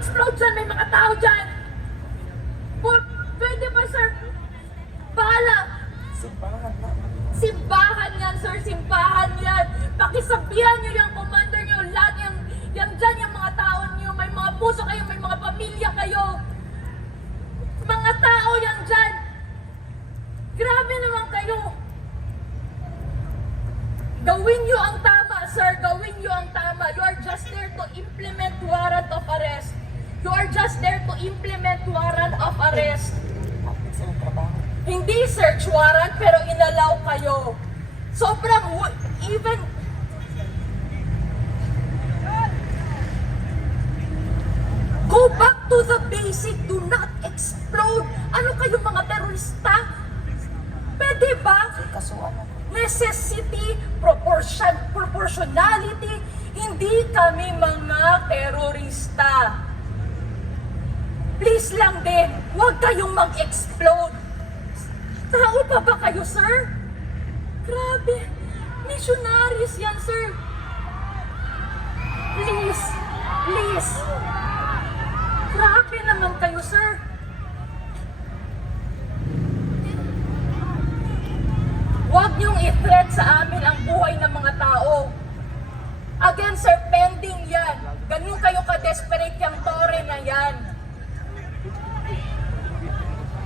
kayong mag-explode dyan, may mga tao dyan. Pu- Pwede ba, sir? Bahala. Simbahan yan, sir. Simbahan yan. Pakisabihan nyo yung commander nyo. Lahat yung, yung dyan yung mga tao nyo. May mga puso kayo, may mga pamilya kayo. Mga tao yan dyan. Grabe naman kayo. Gawin nyo ang tama, sir. Gawin nyo ang tama. You are just there to implement warrant of arrest. You are just there to implement warrant of arrest. Hindi search warrant, pero inalaw kayo. Sobrang, even, go back to the basic. Do not explode. Ano kayo mga terorista? Pwede ba? Necessity, proportion, proportionality. Hindi kami mga terorista. Please lang din, huwag kayong mag-explode. Tao pa ba kayo, sir? Grabe. Missionaries yan, sir. Please. Please. Grabe naman kayo, sir. Huwag niyong i-threat sa amin ang buhay ng mga tao. Again, sir, pending yan. Ganun kayo ka-desperate yung tore na yan.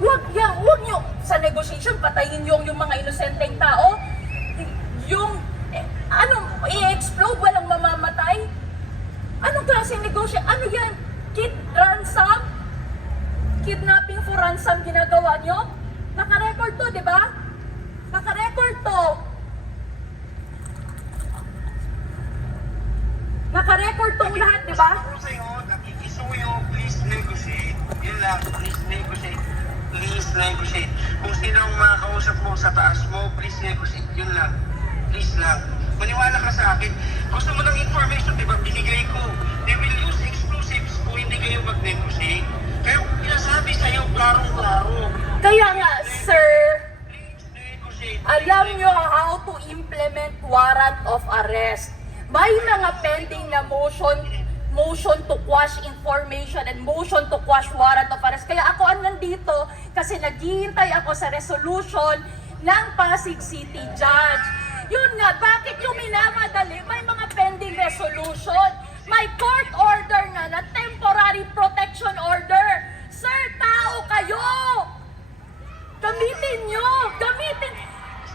Huwag yan, huwag niyo sa negotiation patayin yung yung mga inosenteng tao. Yung eh, ano, i-explode walang mamamatay. Anong klaseng negosyo? Ano yan? Kid ransom? Kidnapping for ransom ginagawa nyo? Naka-record to, di ba? Naka-record to. Naka-record tong lahat, di ba? Please negotiate. Yun please negotiate. Please negotiate. Kung sino ang makakausap mo sa taas mo, please negotiate. Yun lang. Please lang. Maniwala ka sa akin. Gusto mo ng information, di ba? Binigay ko. They will use explosives kung hindi kayo mag-negotiate. Kaya kung pinasabi sa'yo, klarong-klaro. Kaya nga, sir, alam nyo how to implement warrant of arrest. May mga pending na motion motion to quash information and motion to quash warrant of arrest. Kaya ako ang nandito kasi naghihintay ako sa resolution ng Pasig City Judge. Yun nga, bakit yung minamadali? May mga pending resolution. May court order na na temporary protection order. Sir, tao kayo! Gamitin nyo! Gamitin!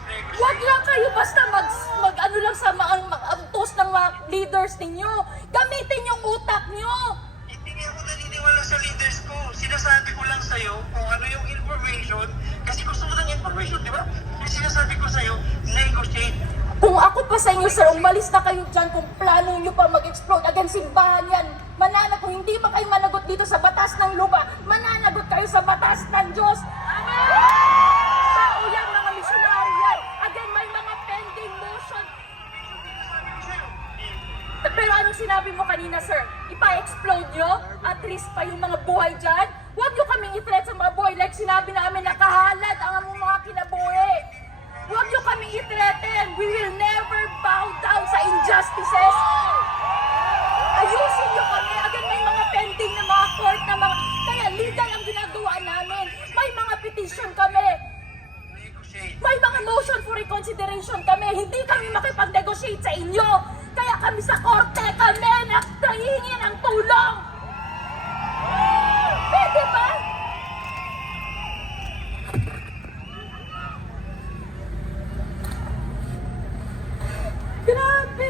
Huwag lang kayo basta mag, mag ano lang sa mga mag, antos ng mga leaders ninyo. Gamitin yung utak nyo. Hindi nga ako naniniwala sa leaders ko. Sinasabi ko lang sa'yo kung ano yung information. Kasi gusto mo ng information, di ba? Yung sinasabi ko sa'yo, negotiate. Kung ako pa sa inyo, sir, umalis na kayo dyan kung plano nyo pa mag-explode. Again, simbahan yan. Mananagot, kung hindi pa kayo managot dito sa batas ng lupa, mananagot kayo sa batas ng Diyos. Tao yan, mga misyonary yan. Again, may mga pending motion. Pero anong sinabi mo kanina, sir? Ipa-explode nyo? At least pa yung mga buhay dyan? Huwag nyo kaming i-threat sa mga buhay like sinabi namin nakahalad ang among mga kinabuhi. Huwag nyo kaming i-threaten. We will never bow down sa injustices. Ayusin nyo kami. Again, may mga pending na mga court na mga... Kaya legal ang ginagawa namin. May mga petition kami. May mga motion for reconsideration kami. Hindi kami makipag-negotiate sa inyo. Kami sa korte, kami nagtahingi ng tulong. Pwede ba? Grabe.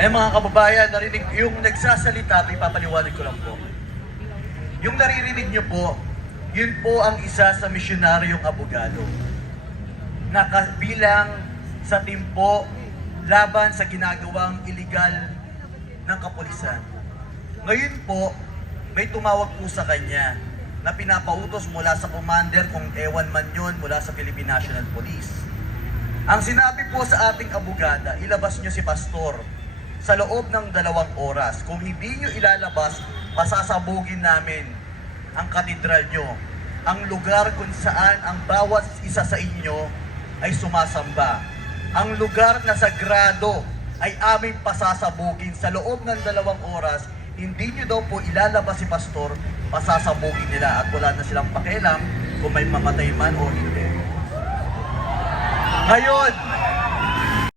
Eh mga kababayan, narinig, yung nagsasalita, may papaliwanag ko lang po. Yung naririnig nyo po, yun po ang isa sa misyonaryong abogado. Nakabilang sa timpo laban sa ginagawang iligal ng kapulisan. Ngayon po, may tumawag po sa kanya na pinapautos mula sa commander kung ewan man yun mula sa Philippine National Police. Ang sinabi po sa ating abogada, ilabas nyo si pastor sa loob ng dalawang oras. Kung hindi nyo ilalabas, pasasabugin namin ang katedral nyo, ang lugar kung saan ang bawat isa sa inyo ay sumasamba. Ang lugar na sagrado ay aming pasasabugin sa loob ng dalawang oras. Hindi nyo daw po ilalabas si pastor, pasasabugin nila at wala na silang pakialam kung may mamatay man o hindi. Ngayon,